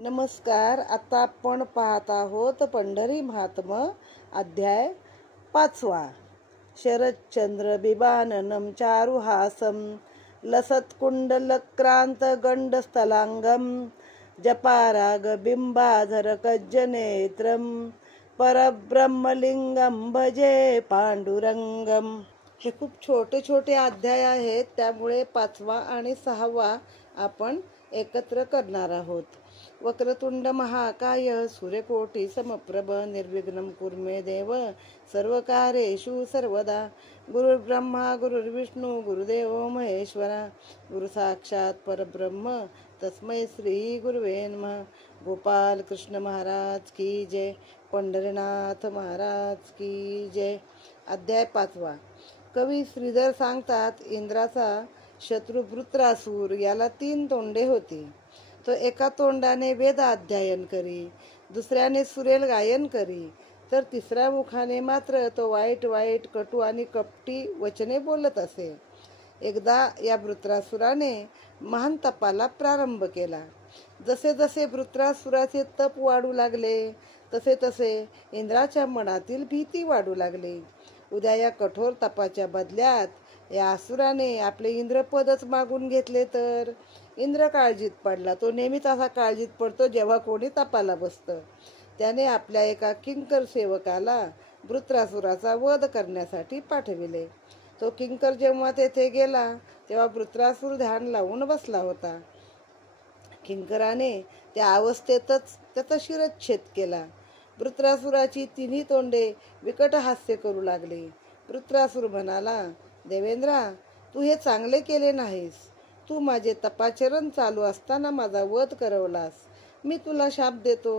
नमस्कार. आता आपण पाहत आहोत पंढरी महात्म अध्याय 5. शरच्चंद्र बिबाननम चारुहासम लसत्कुंडलक्रांत गंडस्थलांगम जपाराग बिंबाधर कज्जनेत्रम परब्रह्मलिंगम भजे पांडुरंगम. हे खूप छोटे छोटे अध्याय आहेत, त्यामुळे 5 आणि 6 आपण एकत्र करणार आहोत. वक्रतुंड महाकाय सूर्यकोटी समप्रभ निर्विघ्नं कुर्मे देव सर्वकार्येषु सर्वदा. गुरुर्ब्रह्मा गुरुर्विष्णू गुरुदेव महेश्वरा गुरु साक्षात परब्रह्म तस्मै श्री गुरुवे नमः. गोपाल कृष्ण महाराज की जय. पंढरीनाथ महाराज की जय. अध्याय 5. कवी श्रीधर सांगतात, इंद्राचा शत्रू वृत्रासूर याला 3 तोंडे होती. तो एका तोंडाने वेद अध्ययन करी, दुसऱ्याने सुरेल गायन करी, तर तिसऱ्या मुखाने मात्र तो वाईट वाईट कटू आणि कपटी वचने बोलत असे. एकदा या वृत्रासुराने महान तपाला प्रारंभ केला. जसे जसे वृत्रासुराचे तप वाढू लागले तसे तसे इंद्राच्या मनातील भीती वाढू लागली. उद्या या कठोर तपाच्या बदल्यात या असुराने आपले इंद्रपदच मागून घेतले तर. इंद्र काळजीत पडला. तो नेहमीच असा काळजीत पडतो जेव्हा कोणी तपाला बसतं. त्याने आपल्या एका किंकर सेवकाला वृत्रासुराचा वध करण्यासाठी पाठविले. तो किंकर जेव्हा तेथे गेला तेव्हा वृत्रासुर ध्यान लावून बसला होता. किंकराने त्या अवस्थेतच त्याचा शिरच्छेद केला. वृत्रासुराची 3 तोंडे विकट हास्य करू लागली. वृत्रासुर म्हणाला, देवेंद्रा, तू हे चांगले केले नाहीस. तू माझे तपाचरण चालू असताना माझा वध करवलास. मी तुला शाप देतो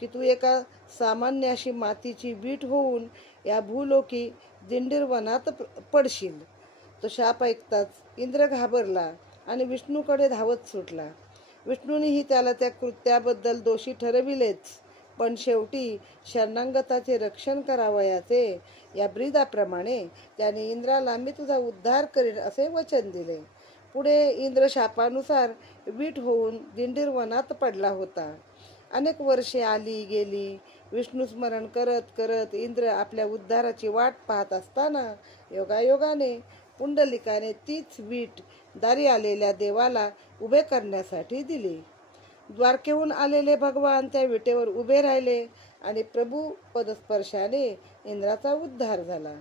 की तू एका सामान्य अशी मातीची वीट होऊन या भूलोकी दिंडीरवनात पडशील. तो शाप ऐकताच इंद्र घाबरला आणि विष्णूकडे धावत सुटला. विष्णूनेही त्याला त्या कृत्याबद्दल दोषी ठरविलेच, पण शेवटी शरणागताचे रक्षण करावयाचे या ब्रीदाप्रमाणे त्याने इंद्राला मी तुझा उद्धार करीन असे वचन दिले. पुढे इंद्र शापानुसार वीट होऊन दिंडीरवनात पडला होता. अनेक वर्षे आली गेली. विष्णू स्मरण करत करत इंद्र आपल्या उद्धाराची वाट पाहत असताना योगायोगाने पुंडलिकाने तीच वीट दारी आलेल्या देवाला उभे करण्यासाठी दिली. द्वारकेहून आलेले भगवान त्या विटेवर उभे राहिले आणि प्रभू पदस्पर्शाने इंद्राचा उद्धार झाला.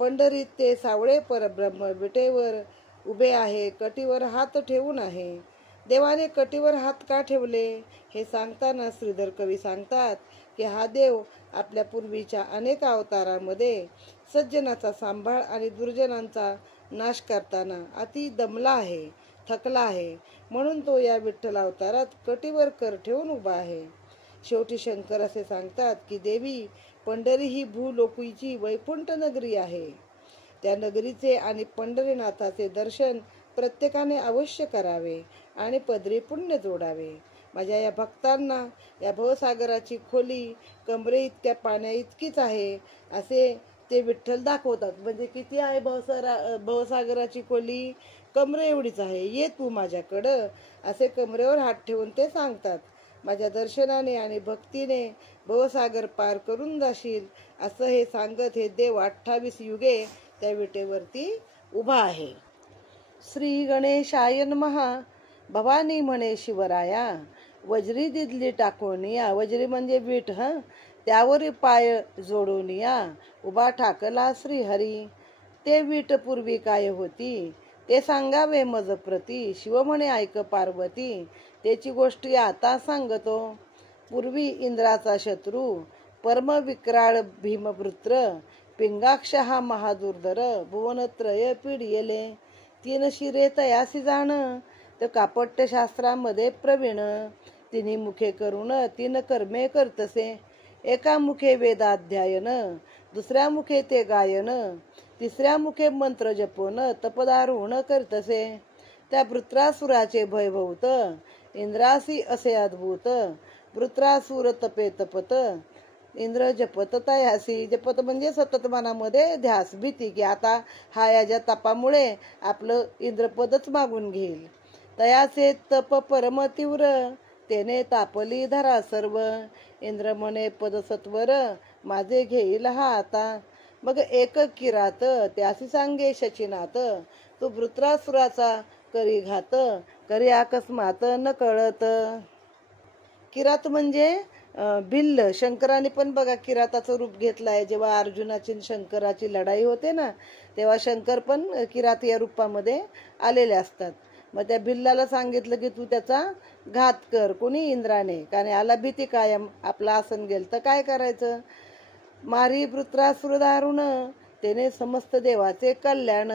पंढरीत ते सावळे परब्रह्म विटेवर उभे आहे, कटीवर हात ठेवून आहे. देवाने कटीवर हात का ठेवले हे सांगताना श्रीधर कवी सांगतात की हा देव आपल्या पूर्वीच्या अनेक अवतारामध्ये सज्जनाचा सांभाळ आणि दुर्जनांचा नाश करताना अति दमला आहे, थकला आहे, म्हणून तो या विठ्ठल अवतारात कटीवर कर ठेवून उभा आहे. शेवटी शंकर असे सांगतात की देवी, पंढरी ही भूलोकीची वैकुंठ नगरी आहे. त्या नगरीचे आणि पंढरीनाथाचे दर्शन प्रत्येकाने अवश्य करावे आणि पदरी पुण्य जोडावे. माझ्या या भक्तांना या भवसागराची खोली कमरे इतक्या पाण्या इतकीच आहे असे ते विठ्ठल दाखवतात. म्हणजे किती आहे भवसागराची खोली? कमरे एवढीच आहे. ये तू माझ्याकडं असे कमरेवर हात ठेवून ते सांगतात. माझ्या दर्शनाने आणि भक्तीने भवसागर पार करून जाशील असं हे सांगत हे देव 28 युगे त्या विटेवरती उभा आहे. श्री गणेशाय नमः. भवानी म्हणे शिवराया, वज्री दिदली टाकोनिया. वज्री म्हणजे वीट, त्यावर पाय जोडोनिया उभा ठाकला श्री हरी. ते वीट पूर्वी काय होती ते सांगावे मज प्रती. शिव म्हणे ऐक पार्वती, त्याची गोष्टी आता सांगतो. पूर्वी इंद्राचा शत्रू परमविक्राळ भीमवृत्र पिंगाक्ष हा महादुर्धर भुवनत्रय पिडियले. 3 शिरे तयासी जाण तर कापट्यशास्त्रामध्ये प्रवीण. 3 मुखे करून 3 कर्मे करतसे. एका मुखे वेदाध्ययन, दुसऱ्या मुखे ते गायन, तिसऱ्या मुखे मंत्र जपोन तपदारोहण करतसे. त्या वृत्रासुराचे भय भवत इंद्रासी असे अद्भुत. वृत्रासुर तपे तपत इंद्र जपत तयासी. जपत म्हणजे सतत मनामध्ये ध्यास, भीती की आता हा याच्या तपामुळे आपलं इंद्रपदच मागून घेईल. तयाचे तप परम तीव्र तेने तापली धरा सर्व. इंद्र म्हणे पदसत्वर माझे घेईल हा आता. मग एक किरात त्यासी सांगे शचीनात. तो वृत्रासुराचा करी घात, करी अकस्मात न कळत. किरात म्हणजे भिल्ल. शंकराने पण बघा किराताचं रूप घेतलंय. जेव्हा अर्जुनाची शंकराची लढाई होते ना, तेव्हा शंकर पण किरात या रूपामध्ये आलेले असतात. मग त्या भिल्लाला सांगितलं की तू त्याचा घात कर. कोणी? इंद्राने. कारण याला भीती कायम आपला आसन गेल तर काय करायचं. मारी वृत्रासुर दारुण, तेने समस्त देवाचे कल्याण.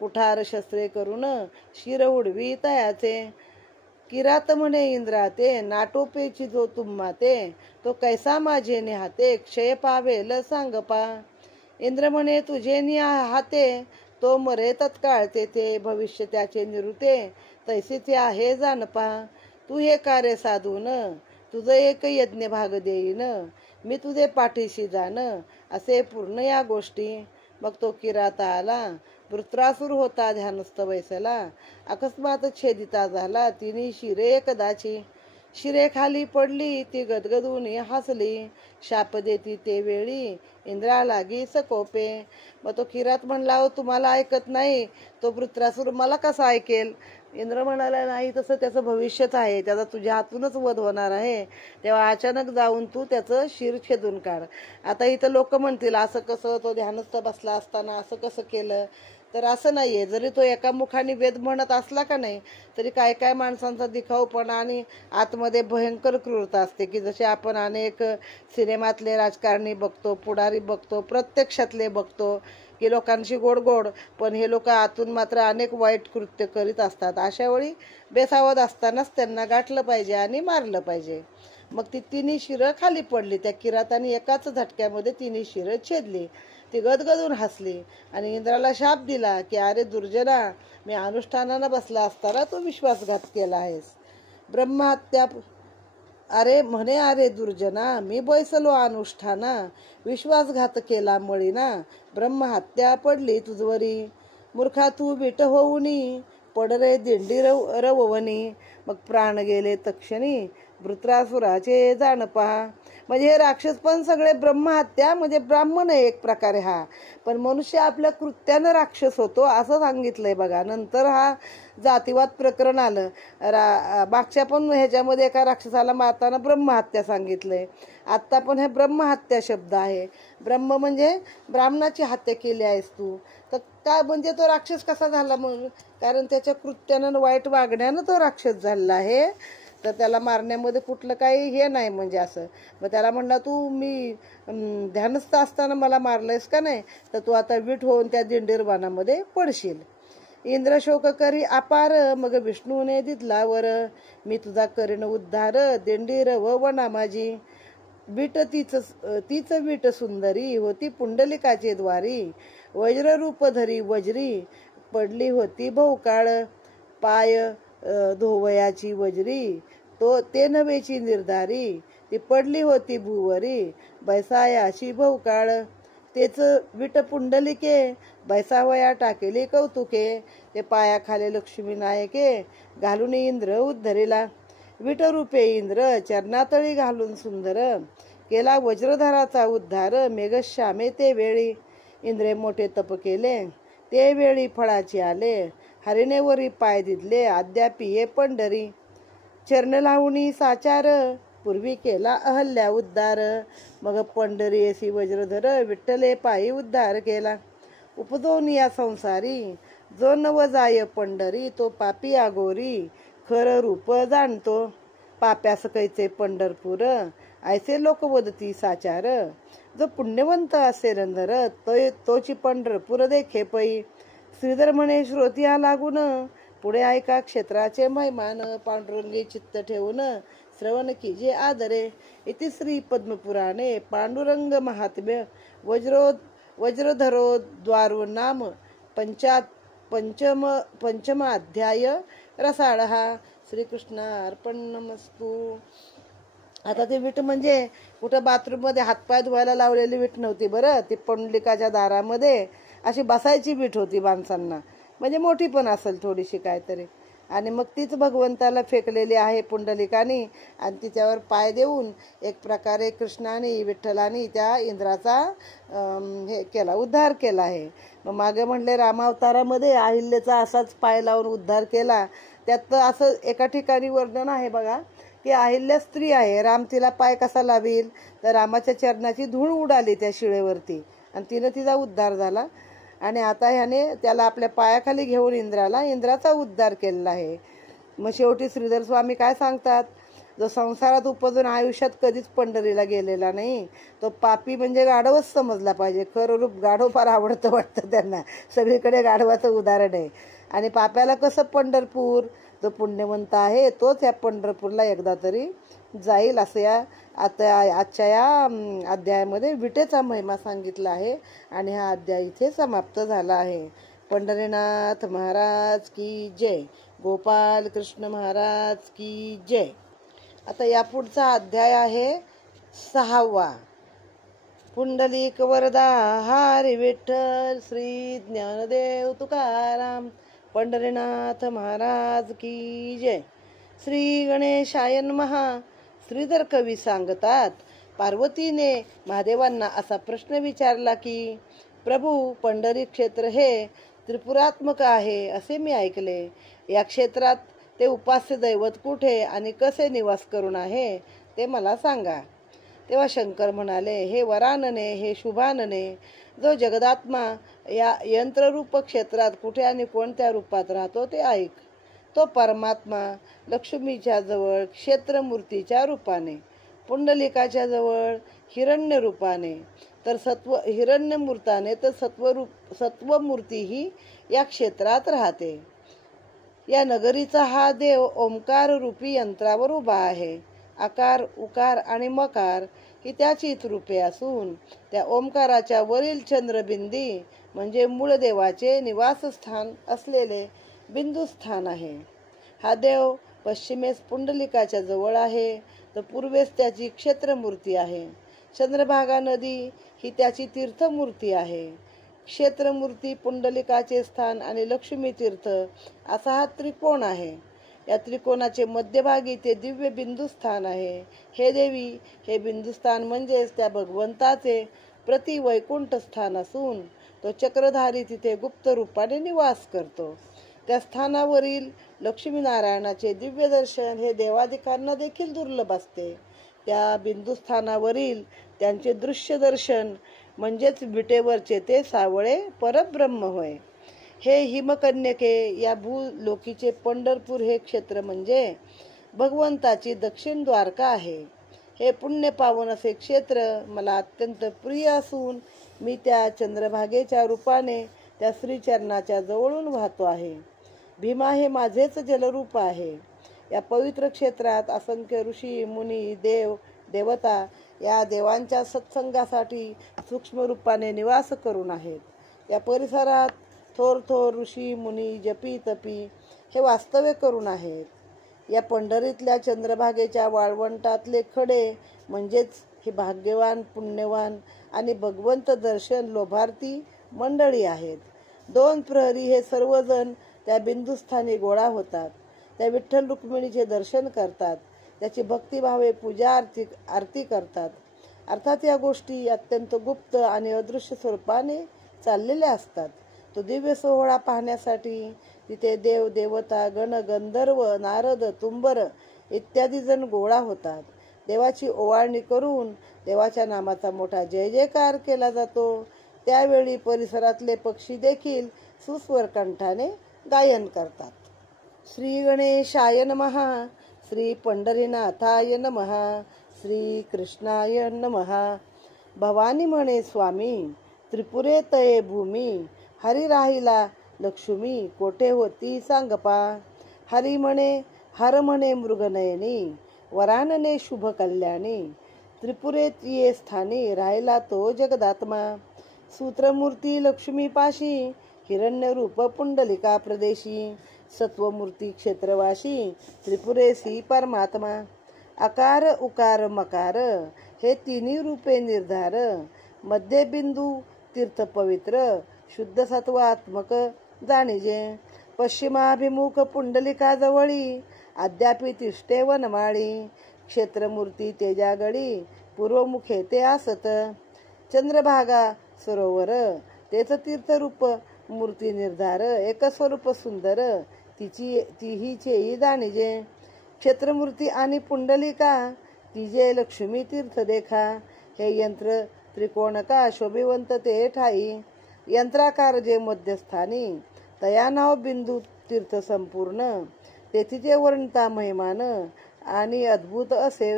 कुठार शस्त्रे करून शिर उडवी तयाचे. किरात म्हणे इंद्राते, नाटोपेची जो तुम्हाते. तो कैसा माझे निहाते, क्षय पावेल सांगपा. इंद्र म्हणे तुझे निहाते, तो मरे तत्काळ तेथे. भविष्य त्याचे निरुते, तैसेचे आहे जाणपा. तू हे कार्य साधून, तुझं एक यज्ञ भाग देईन. मी तुझे पाठीशी जाण, असे पूर्ण या गोष्टी. मग तो किरात आला. वृत्रासुर होता ध्यानस्थ बैसला. अकस्मात छेदिता झाला, तिने शिरे एकदाची. शिरे खाली पडली, ती गदगदून हसली. शाप देती ते वेळी, इंद्रा लागी सकोपे. मग तो किरात म्हणला, तुम्हाला ऐकत नाही, तो वृत्रासुर मला कसा ऐकेल. इंद्र म्हणाला, नाही, तसं त्याचं भविष्यच आहे, त्याचा तुझ्या हातूनच वध होणार आहे. तेव्हा अचानक जाऊन तू त्याचं शिर छेदून काढ. आता इथं लोक म्हणतील, असं कसं, तो ध्यानस्थ बसला असताना असं कसं केलं. तर असं नाहीये. जरी तो एका मुखाने वेद म्हणत असला का नाही, तरी काय काय माणसांचा दिखाऊपणा आणि आतमध्ये भयंकर क्रूरता असते. की जसे आपण अनेक सिनेमातले राजकारणी बघतो, पुढारी बघतो, प्रत्यक्षातले बघतो, की लोकांशी गोड गोड, पण हे लोक आतून मात्र अनेक वाईट कृत्य करीत असतात. अशा वेळी बेसावध असतानाच त्यांना गाठलं पाहिजे आणि मारलं पाहिजे. मग ती तिन्ही शिरं खाली पडली. त्या किराताने एकाच झटक्यामध्ये तिन्ही शिरं छेदली. ती गदगदून हसली आणि इंद्राला शाप दिला की अरे दुर्जना, मी अनुष्ठानानं बसला असताना तू विश्वासघात केला आहेस. ब्रह्महत्या अरे दुर्जना, मी बैसलो अनुष्ठाना. विश्वासघात केला मळीना, ब्रह्महत्या पडली तुझवरी. मूर्खा तू विट होऊनी, पड रे दिंडी रववनी. मग प्राण गेले तक्षणी, वृत्रासुराचे जाण पहा. म्हणजे हे राक्षस पण सगळे ब्रह्महत्या, म्हणजे ब्राह्मण आहे एक प्रकारे हा, पण मनुष्य आपल्या कृत्यानं राक्षस होतो असं सांगितलंय बघा. नंतर हा जातीवाद प्रकरण आलं. मागच्या पण ह्याच्यामध्ये एका राक्षसाला मारताना ब्रह्महत्या सांगितलंय. आत्ता पण हे ब्रह्महत्या शब्द आहे. ब्रह्म म्हणजे ब्राह्मणाची हत्या केली आहेस तू. तर काय म्हणजे तो राक्षस कसा झाला मग? कारण त्याच्या कृत्यानं वाईट वागण्यानं तो राक्षस झाला आहे. तर त्याला मारण्यामध्ये कुठलं काही हे नाही म्हणजे असं. मग त्याला म्हणला, तू मी ध्यानस्थ असताना मला मारलंयस का नाही, तर तू आता विट होऊन त्या दिंडीरबाणामध्ये पडशील. इंद्र शोक करी अपार, मग विष्णूने दिदला वर. मी तुझा करीन उद्धार, दिंडीर व वना माझी. विट तीच विट सुंदरी, होती पुंडलिकाचे द्वारी. वज्ररूप धरी वज्री, पडली होती बहुकाळ. पाय धोवयाची वज्री, ते नवेची निर्धारी. ती पडली होती भुवरी, बैसायाची बहुकाळ. तेच विट पुंडलिके, बैसावया टाकेली कौतुके. ते पायाखाले लक्ष्मी नायके, घालून इंद्र उद्धरीला. विटरूपे इंद्र, चरणातळी घालून सुंदर. केला वज्रधराचा उद्धार, मेघश्यामे ते वेळी. इंद्रे मोठे तप केले, ते वेळी फळाची आले. हरिणेवरी पाय दिदले, अद्यापी ये पंढरी. चरण लावणी साचार, पूर्वी केला अहल्या उद्धार. मग पंढरी येसी वज्रधर, विठ्ठले पायी उद्धार केला. उपदोन या संसारी, जो नव जाय पंढरी. तो पापी आगोरी, खर रूप जाणतो. पाप्यास कैचे पंढरपूर, ऐसे लोक वदती साचार. जो पुण्यवंत असे नर, तोची पंढरपूर देखे पै. श्रीधर म्हणे श्रोतिया लागून, पुढे ऐका क्षेत्राचे महिमान. पांडुरंगी चित्त ठेवून, श्रवण कीजे आदरे. इति श्री पद्मपुराणे पांडुरंग महात्म्य वज्रधरो द्वारो नाम पंचम अध्याय रसाळहा. श्रीकृष्ण अर्पणमस्तु. आता ते विट म्हणजे कुठं बाथरूम मध्ये हातपाय धुवायला लावलेली विट नव्हती बरं. ती पुंडलिकाच्या दारामध्ये अशी बसायची विट होती माणसांना. म्हणजे मोठी पण असेल थोडीशी काहीतरी. आणि मग तीच भगवंताला फेकलेली आहे पुंडलिकाने, आणि तिच्यावर पाय देऊन एक प्रकारे कृष्णाने विठ्ठलाने त्या इंद्राचा हे केला, उद्धार केला आहे. मग मागे म्हणले रामावतारामध्ये अहिल्याचा असाच पाय लावून उद्धार केला. त्यात असं एका ठिकाणी वर्णन आहे बघा की अहिल्या स्त्री आहे, राम तिला पाय कसा लावील, तर रामाच्या चरणाची धूळ उडाली त्या शिळेवरती आणि तिनं तिचा उद्धार झाला. आणि आता ह्याने त्याला आपल्या पायाखाली घेऊन इंद्राचा उद्धार केलेला आहे. मग शेवटी श्रीधर स्वामी काय सांगतात, जो संसारात उपजून आयुष्यात कधीच पंढरीला गेलेला नाही तो पापी म्हणजे गाढवच समजला पाहिजे. खरं रूप गाढव फार आवडतं वाटतं त्यांना, सगळीकडे गाढवाचं उदाहरण आहे. आणि पाप्याला कसं पंढरपूर, जो पुण्यवंत आहे तोच या पंढरपूरला एकदा तरी जाईल, असं या आजच्या या अध्यायामध्ये विटेचा महिमा सांगितला आहे. आणि हा अध्याय इथे समाप्त झाला आहे. पंढरीनाथ महाराज की जय, गोपाल कृष्ण महाराज की जय. आता या पुढचा अध्याय आहे 6वा. पुंडलिक वरदा हरी विठ्ठल श्री ज्ञानदेव तुकाराम. पंढरीनाथ महाराज की जय. श्री गणेशाय नमः. श्रीधर कवी सांगतात, पार्वतीने महादेवांना असा प्रश्न विचारला की प्रभू, पंढरी क्षेत्र हे त्रिपुरात्मक आहे असे मी ऐकले. या क्षेत्रात ते उपास्य दैवत कुठे आणि कसे निवास करून आहे ते मला सांगा. तेव्हा शंकर म्हणाले, हे वरानने, हे शुभानने, जो जगदात्मा या यंत्ररूप क्षेत्रात कुठे आणि कोणत्या रूपात राहतो ते ऐक. तो परमात्मा लक्ष्मीच्या जवळ क्षेत्रमूर्तीच्या रूपाने, पुंडलिकाच्या जवळ हिरण्य रूपाने, तर हिरण्यमूर्ताने तर सत्वमूर्ती ही या क्षेत्रात राहते. या नगरीचा हा देव ओंकार रूपी यंत्रावर उभा आहे. आकार, उकार आणि मकार ही त्याचीच रूपे असून त्या ओंकाराच्या वरील चंद्रबिंदी म्हणजे मूळ देवाचे निवासस्थान असलेले बिंदुस्थान आहे. हा देव पश्चिमेस पुंडलिकाच्या जवळ आहे, तर पूर्वेस त्याची क्षेत्रमूर्ती आहे. चंद्रभागा नदी ही त्याची तीर्थमूर्ती आहे. क्षेत्रमूर्ती, पुंडलिकाचे स्थान आणि लक्ष्मी तीर्थ असा हा त्रिकोण आहे. या त्रिकोणाचे मध्यभागी ते दिव्य बिंदुस्थान आहे. हे देवी, हे बिंदुस्थान म्हणजेच त्या भगवंताचे प्रतिवैकुंठ स्थान असून तो चक्रधारी तिथे गुप्त रूपाने निवास करतो. त्या स्थानावरील लक्ष्मीनारायणाचे दिव्य दर्शन हे देवादिकांना देखील दुर्लभ असते. त्या बिंदुस्थानावरील त्यांचे दृश्य दर्शन म्हणजेच विटेवरचे ते सावळे परब्रह्म होय. हे हिमकन्यके, या भूलोकीचे पंढरपूर हे क्षेत्र म्हणजे भगवंताची दक्षिण द्वारका आहे. हे पुण्य पावन असे क्षेत्र मला अत्यंत प्रिय असून मी त्या चंद्रभागेच्या रूपाने त्या श्रीचरणाच्या जवळून वाहतो आहे. भीमा हे माझेच जलरूप आहे. या पवित्र क्षेत्रात असंख्य ऋषी, मुनी, देव, देवता या देवांच्या सत्संगासाठी सूक्ष्म रूपाने निवास करून आहेत. या परिसरात थोर थोर ऋषी, मुनी, जपी, तपी हे वास्तव्य करून आहेत. या पंढरीतल्या चंद्रभागेच्या वाळवंटातले खडे म्हणजेच हे भाग्यवान, पुण्यवान आणि भगवंत दर्शन लोभार्थी मंडळी आहेत. 2 प्रहरी हे सर्वजण त्या बिंदुस्थानी गोळा होतात. त्या विठ्ठल रुक्मिणीचे दर्शन करतात. त्याची भक्तिभावे पूजा आरती करतात. अर्थात या गोष्टी अत्यंत गुप्त आणि अदृश्य स्वरूपाने चाललेल्या असतात. तो दिव्य सोहळा पाहण्यासाठी तिथे देव, देवता, गण, गंधर्व, नारद, तुंबर इत्यादी जण गोळा होतात. देवाची ओवाळणी करून देवाच्या नामाचा मोठा जय जयकार केला जातो. त्यावेळी परिसरातले पक्षी देखील सुस्वर कंठाने गायन करतात. श्री गणेशाय नमः. श्री पंढरीनाथाय नमः. श्री कृष्णाय नमः. भवानी म्हणे स्वामी, त्रिपुरे तये भूमी, हरी राहिला लक्ष्मी, कोठे होती सांगपा. हरी म्हणे, हर म्हणे मृगनयनी, वरानने शुभ कल्याणी, त्रिपुरेत ये स्थानी, राहिला तो जगदात्मा. सूत्रमूर्ती लक्ष्मीपाशी, हिरण्यरूप पुंडलिका प्रदेशी, सत्वमूर्ती क्षेत्रवाशी, त्रिपुरेसी परमात्मा. आकार, उकार, मकार हे तिन्ही रूपे निर्धार, मध्यबिंदू तीर्थ पवित्र, शुद्ध सत्वात्मक जाणीजे. पश्चिमाभिमुख पुंडलिकाजवळी अद्यापि तिष्ठे वनमाळी. क्षेत्रमूर्ती तेजागडी पूर्वमुखे ते आसत. चंद्रभागा सरोवर तेच तीर्थरूप मूर्ती निर्धार. एकस्वरूप सुंदर तीही चेई जाणीजे. क्षेत्रमूर्ती आणि पुंडलिका तिजे लक्ष्मी तीर्थ देखा. हे यंत्र त्रिकोणका शोभिवंत ते ठाई. यंत्राकार जे मध्यस्थानी तया नाव बिंदू तीर्थ संपूर्ण. तेथीचे वर्णता महिमान आणि अद्भुत असे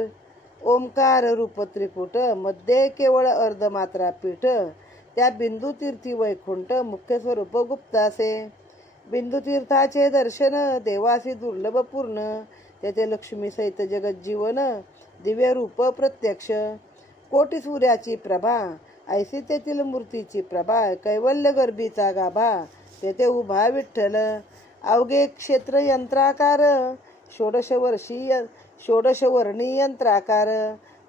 ओंकार रूप त्रिकुट. मध्ये केवळ अर्धमात्रा पीठ. त्या बिंदू तीर्थी वैकुंठ मुख्य स्वरूप गुप्तासे. बिंदू तीर्थाचे दर्शन देवासी दुर्लभ पूर्ण. तेथे लक्ष्मी सहित जगज्जीवन दिव्य रूप प्रत्यक्ष. कोटी सूर्याची प्रभा ऐसी तेथील मूर्तीची प्रभा. कैवल्य गर्भीचा गाभा तेथे उभा विठ्ठल. अवघे क्षेत्र यंत्राकार षोडशवर्णी यंत्राकार.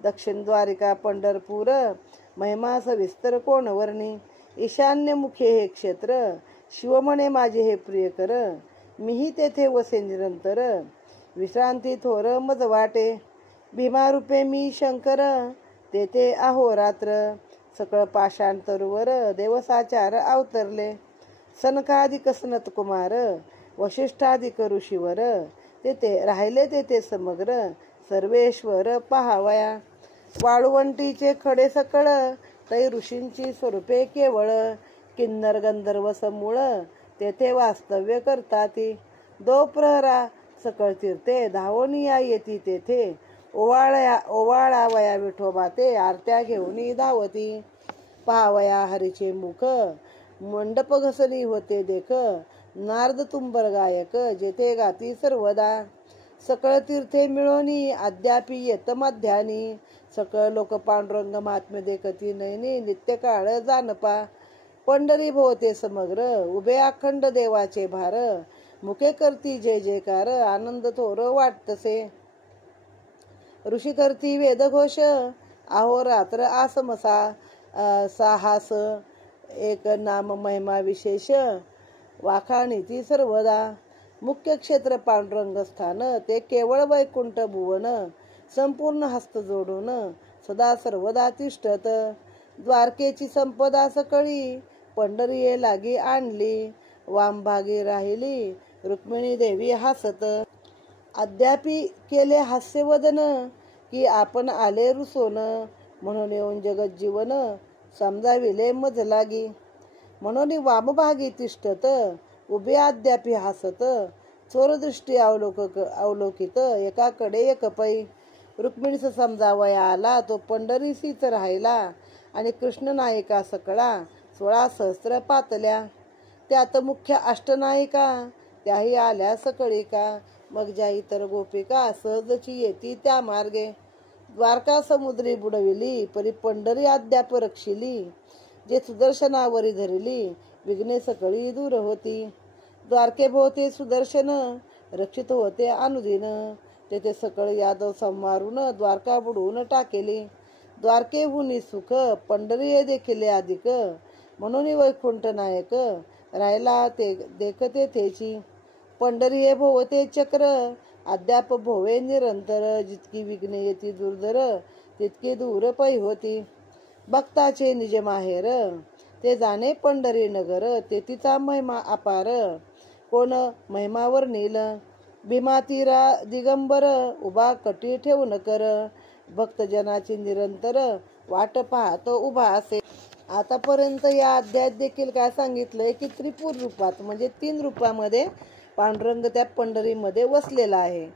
दक्षिण द्वारिका पंढरपूर महिमा सविस्तर कोणवर्णी. ईशान्य मुखे हे क्षेत्र शिव म्हणे माझे हे प्रियकर. मीही तेथे वसे निरंतर. विश्रांती थोर मज वाटे. भीमारूपे मी शंकर तेथे अहोरात्र. सकळ पाषाण तरुवर देवसाचार अवतरले. सनकाधिक सनत कुमार वशिष्ठाधिक ऋषीवर. तेथे राहिले तेथे समग्र सर्वेश्वर पहावया. वाळवंटीचे खडे सकळ तै ऋषींची स्वरूपे केवळ. किन्नर गंधर्व समूळ तेथे वास्तव्य करताती. दो प्रहरा सकळ तीर्थे धावनिया येती तेथे. ओवाळावया विठोबा ते आरत्या घेऊन धावती. पहावया हरीचे मुख मंडप घसनी होते देख. नारद तुंबर गायक जेथे गाती सर्वदा. सकळ तीर्थे मिळोनी अद्यापि येत मध्यानी. सकळ लोक पांडुरंग महात्म्य देखती नयनी नित्य काळ जानपा. पंढरी भोवते समग्र उभे अखंड देवाचे भार. मुखे करती जय जयकार आनंद थोर वाटतसे. ऋषी करती वेदघोष अहोरात्र आसमसा साहस. एक नाम महिमा विशेष वाखाणीती सर्वदा. मुख्य क्षेत्र पांडुरंग स्थान ते केवळ वैकुंठ भुवन. संपूर्ण हस्त जोडून सदा सर्वदा तिष्ठत. द्वारकेची संपदा सकळी पंढरीये लागी आणली. वामभागी राहिली रुक्मिणी देवी हसत. अद्यापि केले हास्यवदन की आपण आले रुसोन. म्हणून येऊन जगज्जीवन समजाविले मज लागी. म्हणून वामभागी तिष्ठत उभे अद्यापि हसत. चोरदृष्टी अवलोकित एकाकडे एक पै. रुक्मिणीस समजावया आला तो पंढरीसीच राहिला. आणि कृष्ण नायिका सकळा 16 सहस्त्र पातल्या. त्यात मुख्य अष्टनायिका त्याही आल्या सकळिका. मग ज्या इतर गोपिका सहजची येती त्या मार्गे. द्वारका समुद्री बुडविली परी पंढरी अद्याप रक्षिली. जे सुदर्शनावरी धरिली विघ्ने सकळी दूर होती. द्वारकेभोवते सुदर्शन रक्षित होते अनुदिन. तेथे सकळ यादव संवारून द्वारका बुडवून टाकेली. द्वारकेहुनी सुख पंढरी देखील अधिक. म्हणून वैकुंठ नायक राहिला ते देखते तेची. पंढरी हे भोवते चक्र अद्याप भोवे निरंतर. जितकी विघ्ने येती दुर्धर तितकी दूर पै होती. भक्ताचे निज माहेर ते जाणे पंढरी नगर. तेथीचा महिमा अपार कोण महिमावर नील. भीमातीरा दिगंबर उभा कटी ठेवून कर. भक्तजनाची निरंतर वाट पाहत उभा असे. आतापर्यंत या अध्यायात देखील काय सांगितलंय की त्रिपुर रूपात म्हणजे 3 रूपामध्ये पांडुरंग त्या पंढरीमध्ये वसलेला आहे.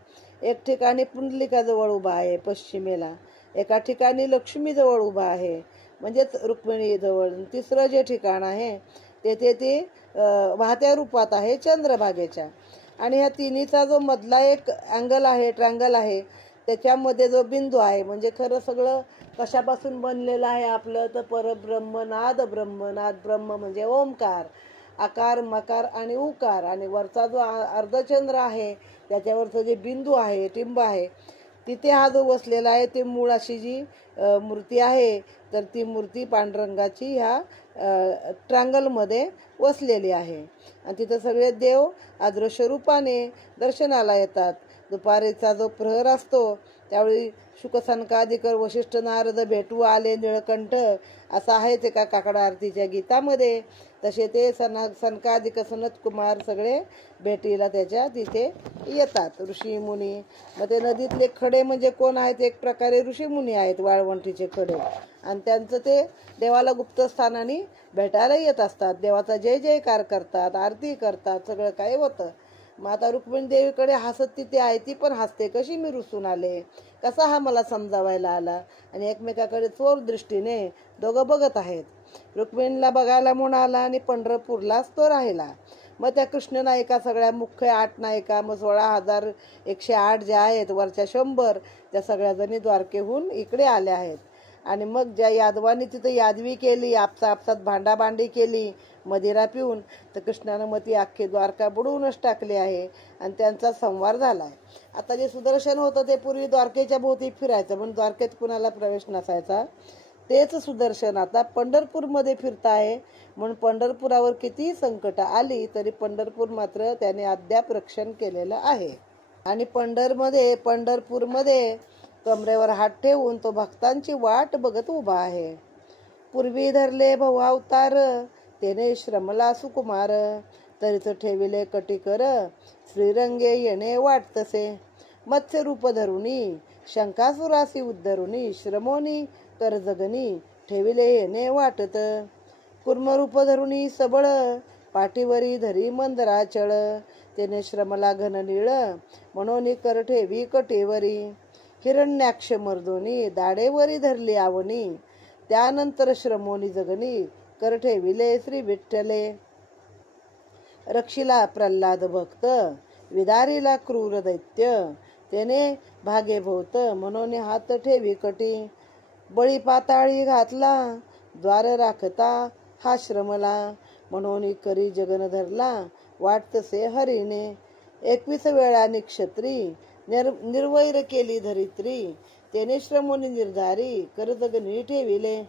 एक ठिकाणी पुंडलिकाजवळ उभा आहे पश्चिमेला. एका ठिकाणी लक्ष्मीजवळ उभा आहे म्हणजेच रुक्मिणीजवळ. तिसरं जे ठिकाण आहे तेथे ते वाहत्या रूपात आहे चंद्रभागेच्या. आणि ह्या तिन्हीचा जो मधला एक अँगल आहे ट्रँगल आहे त्याच्यामध्ये जो बिंदू आहे म्हणजे खरं सगळं कशापासून बनलेलं आहे आपलं तर परब्रह्मनाद. ब्रह्मनाद ब्रह्म म्हणजे ओंकार. आकार मकार आणि उकार. आणि वरचा जो अर्धचंद्र आहे त्याच्यावरचं जे बिंदू आहे टिंब आहे तिथे हा जो बसलेला आहे ते मूळ अशी जी मूर्ती आहे, तर ती मूर्ती पांडुरंगाची ह्या ट्रँगलमध्ये वसलेली आहे. आणि तिथं सगळे देव अदृश्य रूपाने दर्शनाला येतात. दुपारीचा जो प्रहर असतो त्यावेळी शुकसनकादिकर वशिष्ठ नारद भेटू आले निळकंठ असं आहे ते काकड आरतीच्या गीतामध्ये. तसे ते सनकादिक सनत कुमार सगळे भेटीला त्याच्या तिथे येतात, ऋषी मुनी. मग ते नदीतले खडे म्हणजे कोण आहेत? एक प्रकारे ऋषी मुनी आहेत, वाळवंटीचे खडे. आणि त्यांचं ते देवाला गुप्तस्थानाने भेटायला येत असतात, देवाचा जय जयकार करतात, आरती करतात, सगळं काही होतं. मग आता रुक्मिणी देवीकडे हसत तिथे आहे, ती पण हसते, कशी मी रुसून आले, कसा हा मला समजावायला आला. आणि एकमेकाकडे चोर दृष्टीने दोघं बघत आहेत. रुक्मिणीला बघायला म्हणून आला आणि पंढरपूरलाच तो राहिला. मग त्या कृष्ण नायिका सगळ्या मुख्य 8 नायिका, मग 16,108 ज्या आहेत वरच्या 100, त्या सगळ्या जणी द्वारकेहून इकडे आल्या आहेत. आणि मग ज्या यादवांनी तिथं यादवी केली, आपसात भांडाभांडी केली मदिरा पिऊन, तर कृष्णानं मग ती अख्खी द्वारका बुडवूनच टाकली आहे आणि त्यांचा संवार झालाय. आता जे सुदर्शन होतं ते पूर्वी द्वारकेच्या भोवती फिरायचं, पण द्वारकेत कुणाला प्रवेश नसायचा. तेच सुदर्शन आता पंढरपूरमध्ये फिरत आहे. म्हणून पंढरपुरावर किती संकट आली तरी पंढरपूर मात्र त्याने अद्याप रक्षण केलेलं आहे. आणि पंढरपूरमध्ये कमरेवर हात ठेवून तो भक्तांची वाट बघत उभा आहे. पूर्वी धरले बहु अवतार, तेने श्रमला सुकुमार, तरीच ठेविले कटिकर, श्रीरंगे येणे वाटतसे. मत्स्य रूप धरुणी, शंकासुरासी उद्धरुणी, श्रमोनी कर जगनी, ठेविले येणे वाटत. कुर्मरूप धरुणी सबळ, पाठीवरी धरी मंदराचळ, तेने श्रमला घन नीळ, म्हणून कर ठेवी कटेवरी. हिरण्याक्ष मर्दोनी, दाडेवरी धरली आवनी, त्यानंतर श्रमोनी जगनी, कर ठेविले श्री विठ्ठले. रक्षिला प्रल्हाद भक्त, विदारीला क्रूर दैत्य, तेने भागे भोवत, म्हणून हात ठेवी कटी. बळी पाताळी घातला, द्वार राखता हा श्रमला, म्हणून करी जगन धरला, वाटतसे हरीने. 21 वेळा निक्षत्री, निर्वैर केली धरित्री, तेने श्रमोनी निर्धारी, कर जगनी ठेविले.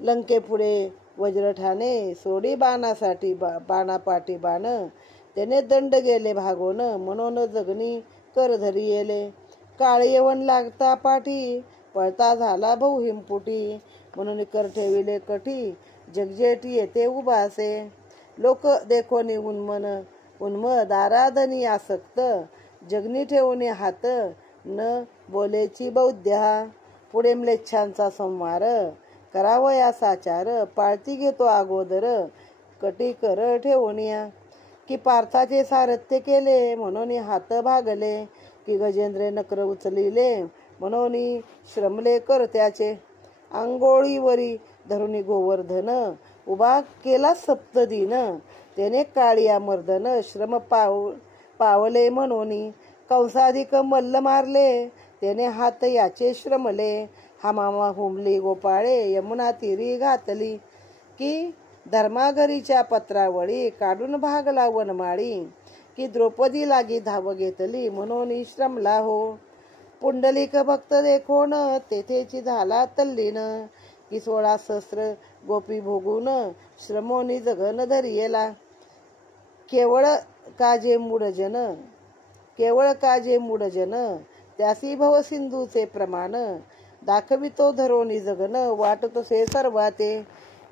लंके पुढे वज्रठाणे, सोडी बाणासाठी बाणापाठी बाण, त्याने दंड गेले भागोन, म्हणून जगनी कर धरी येले. काळ येवण लागता पाठी, पळता झाला बहु हिमपुटी, म्हणून कर ठेविले कठी, जगजेटी येते उभासे. लोक देखोनी उन्म दाराधनी आसक्त, जगनी ठेवून हात, न बोलेची बौद्ध्या. पुढे म्लेच्छांचा संवार, करावया साचार, पाळती घेतो अगोदर, कटी कर ठेवूनिया. की पार्थाचे सारथ्य केले, म्हणून हात भागले, की गजेंद्रे नकर उचलिले, म्हणून श्रमले कर त्याचे. आंघोळीवरी धरुणी गोवर्धन, उभा केला सप्तदिन, त्याने काळिया मर्दन, श्रम पावले म्हणून. कंसाधिक मल्ल मारले, त्याने हात याचे श्रमले. हा मामा हुमली गोपाळे, यमुना तीरी घातली, की धर्माघरीच्या पत्रावळी, काढून भागला वनमाळी, की द्रौपदी लागी धाव घेतली, म्हणून श्रमला हो. पुंडलिक भक्त देखोन, तेथेची झाला तल्लीन, की 16 सहस्र गोपी भोगून, श्रमोनी जगन धरियेला. केवळ काजे मूढजन, त्यासी भव सिंधूचे प्रमाण, दाखवितो धरोनी जगन, वाटतसे सर्वाते.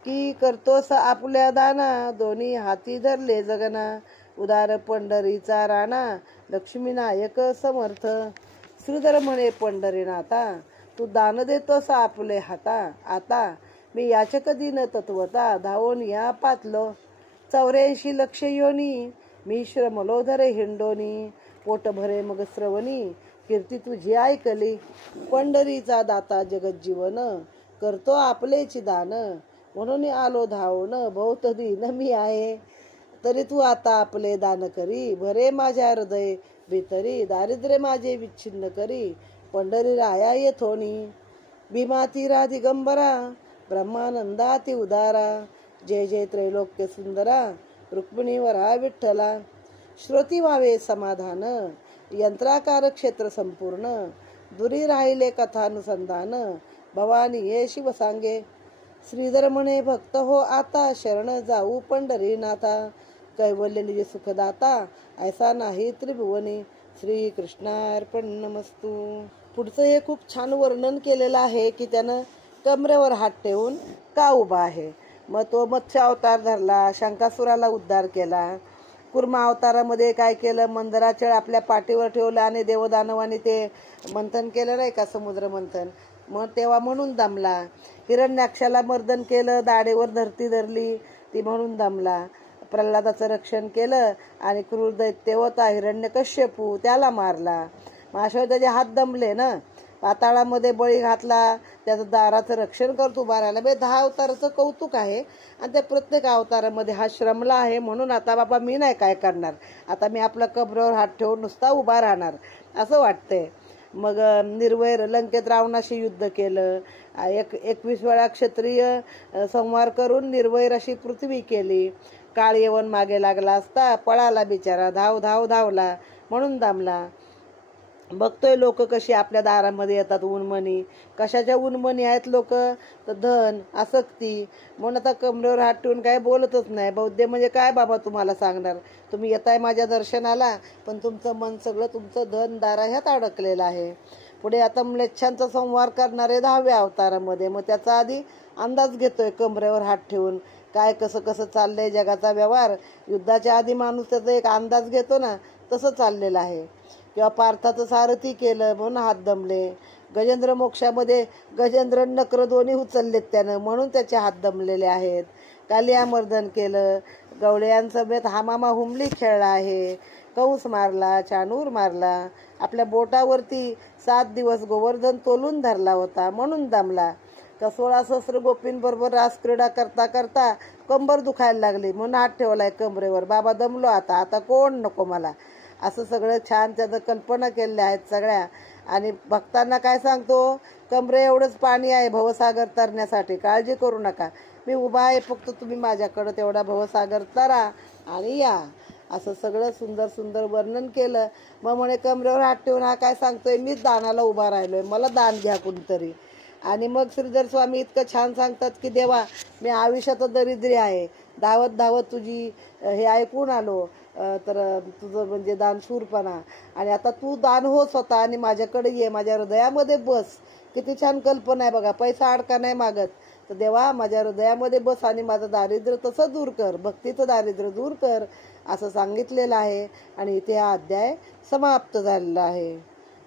की करतोस आपल्या दाना, दोन्ही हाती धरले जगना, उदार पंढरीचा राणा, लक्ष्मीनायक समर्थ. श्रीधर म्हणे पंढरीनाथा, तू दान देतोस आपले हाता, आता मी याचक दिन तत्वता, धावून या पातलो. 84 लक्ष योनी, मी श्रमलो धरे हिंडोनी, पोट भरे मग श्रवणी, कीर्ती तुझी ऐकली. पंढरीचा दाता जगज्जीवन, करतो आपलेची दान, म्हणून आलो धावून, बहुत दीन मी आहे, तरी तू आता आपले दान करी. भरे माझ्या हृदय भीतरी, दारिद्र्य माझे विच्छिन्न करी, पंढरी राया येथोनी. भीमातीरा दिगंबरा, ब्रह्मानंदाती उदारा, जय जय त्रैलोक्य सुंदरा, रुक्मिणीवरा विठ्ठला. श्रोती व्हावे समाधान, यंत्राकार क्षेत्र संपूर्ण, दुरी राहिले कथानुसंधान, भवानी ये शिव सांगे. श्रीधर म्हणे भक्त हो आता, शरण जाऊ पंढरीनाथा. कैवल्य निज सुखदाता, ऐसा नाही त्रिभुवनी. श्री कृष्णार्पण नमस्तू. पुढचं हे खूप छान वर्णन केलेलं आहे की त्यानं कमरेवर हात ठेवून का उभा आहे. मग तो मत्स्य अवतार धरला, शंकासुराला उद्धार केला. कुर्मा अवतारामध्ये काय केलं, मंदराचळ आपल्या पाठीवर ठेवलं आणि देवदानवाने ते मंथन केलं नाही का, समुद्र मंथन. मग तेव्हा म्हणून दमला. हिरण्याक्षाला मर्दन केलं, दाढेवर धरती धरली ती म्हणून दमला. प्रल्हादाचं रक्षण केलं आणि क्रूर दैत्य होता हिरण्यकश्यपू, त्याला मारला. मग अशा त्याचे हात दमले ना. पाताळामध्ये बळी घातला, त्याचं दाराचं रक्षण करतो उभा राहायला. 10 अवताराचं कौतुक आहे आणि त्या प्रत्येक अवतारामध्ये हा श्रमला आहे. म्हणून आता बाबा मी नाही काय करणार, आता मी आपल्या कबरेवर हात ठेवून नुसता उभा राहणार असं वाटतंय. मग निर्वैर लंकेत रावणाशी युद्ध केलं. 21 वेळा क्षत्रिय संहार करून निर्वैर अशी पृथ्वी केली. काळ येऊन मागे लागला असता पळाला बिचारा, धाव धाव धावला म्हणून दामला. बघतोय लोक कशी आपल्या दारामध्ये येतात उन्मणी. कशाच्या उन्मणी आहेत लोक, तर धन आसक्ती. म्हणून आता कमरेवर हात ठेवून काय बोलतच नाही. बौद्ध म्हणजे काय बाबा तुम्हाला सांगणार, तुम्ही येताय माझ्या दर्शनाला पण तुमचं मन सगळं तुमचं धन दारा ह्यात अडकलेलं आहे. पुढे आता म्लेच्छांचा संहार करणारे 10व्या अवतारामध्ये. मग त्याचा आधी अंदाज घेतोय कमरेवर हात ठेवून काय कसं कसं चाललंय जगाचा व्यवहार. युद्धाच्या आधी माणूस त्याचा एक अंदाज घेतो ना, तसं चाललेलं आहे. किंवा पार्थाचं सारथी केलं म्हणून हात दमले. गजेंद्र मोक्षामध्ये गजेंद्र नक्र दोन्ही उचललेत त्यानं म्हणून त्याचे हात दमलेले आहेत. कालियामर्दन केलं, गवळ्यांसमेत हामामा हुमली खेळला आहे. कंस मारला, चाणूर मारला. आपल्या बोटावरती 7 दिवस गोवर्धन तोलून धरला होता म्हणून दमला. 16 सहस्र गोपींबरोबर रास क्रीडा करता करता कंबर दुखायला लागली म्हणून हात ठेवलाय कमरेवर. बाबा दमलो आता, आता कोण नको मला. असं सगळं छान त्याचं कल्पना केलेल्या आहेत सगळ्या. आणि भक्तांना काय सांगतो, कमरे एवढंच पाणी आहे भवसागर तरण्यासाठी, काळजी करू नका, मी उभा आहे, फक्त तुम्ही माझ्याकडं तेवढा भवसागर तरा आणि या. असं सगळं सुंदर सुंदर वर्णन केलं. मग म्हणे कमरेवर हात ठेवून हा काय सांगतोय, मीच दानाला उभा राहिलोय, मला दान घ्या कुणीतरी. आणि मग श्रीधर स्वामी इतकं छान सांगतात की देवा मी आयुष्यात दरिद्री आहे, धावत धावत तुझी हे ऐकून आलो, तर तुझं म्हणजे दानशूरपणा, आणि आता तू दान हो स्वतः आणि माझ्याकडे ये, माझ्या हृदयामध्ये बस. किती छान कल्पना आहे बघा. पैसा अडका नाही मागत, तर देवा माझ्या हृदयामध्ये बस आणि माझं दारिद्र्य तसं दूर कर, भक्तीचं दारिद्र्य दूर कर असं सांगितलेलं आहे. आणि इथे हा अध्याय समाप्त झालेला आहे.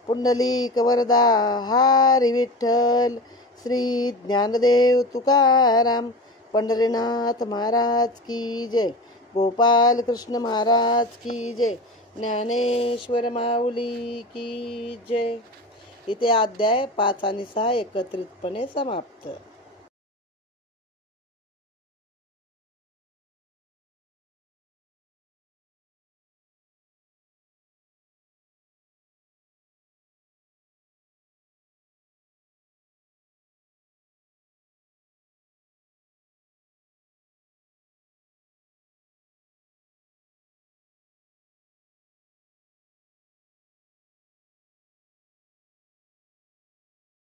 पुंडलिक वरदा हरी विठ्ठल. श्री ज्ञानदेव तुकाराम. पंढरीनाथ महाराज की जय. गोपाल कृष्ण महाराज की जय. ज्ञानेश्वर माऊली की जय. इथे अध्याय 5 आणि 6 एकत्रितपणे समाप्त.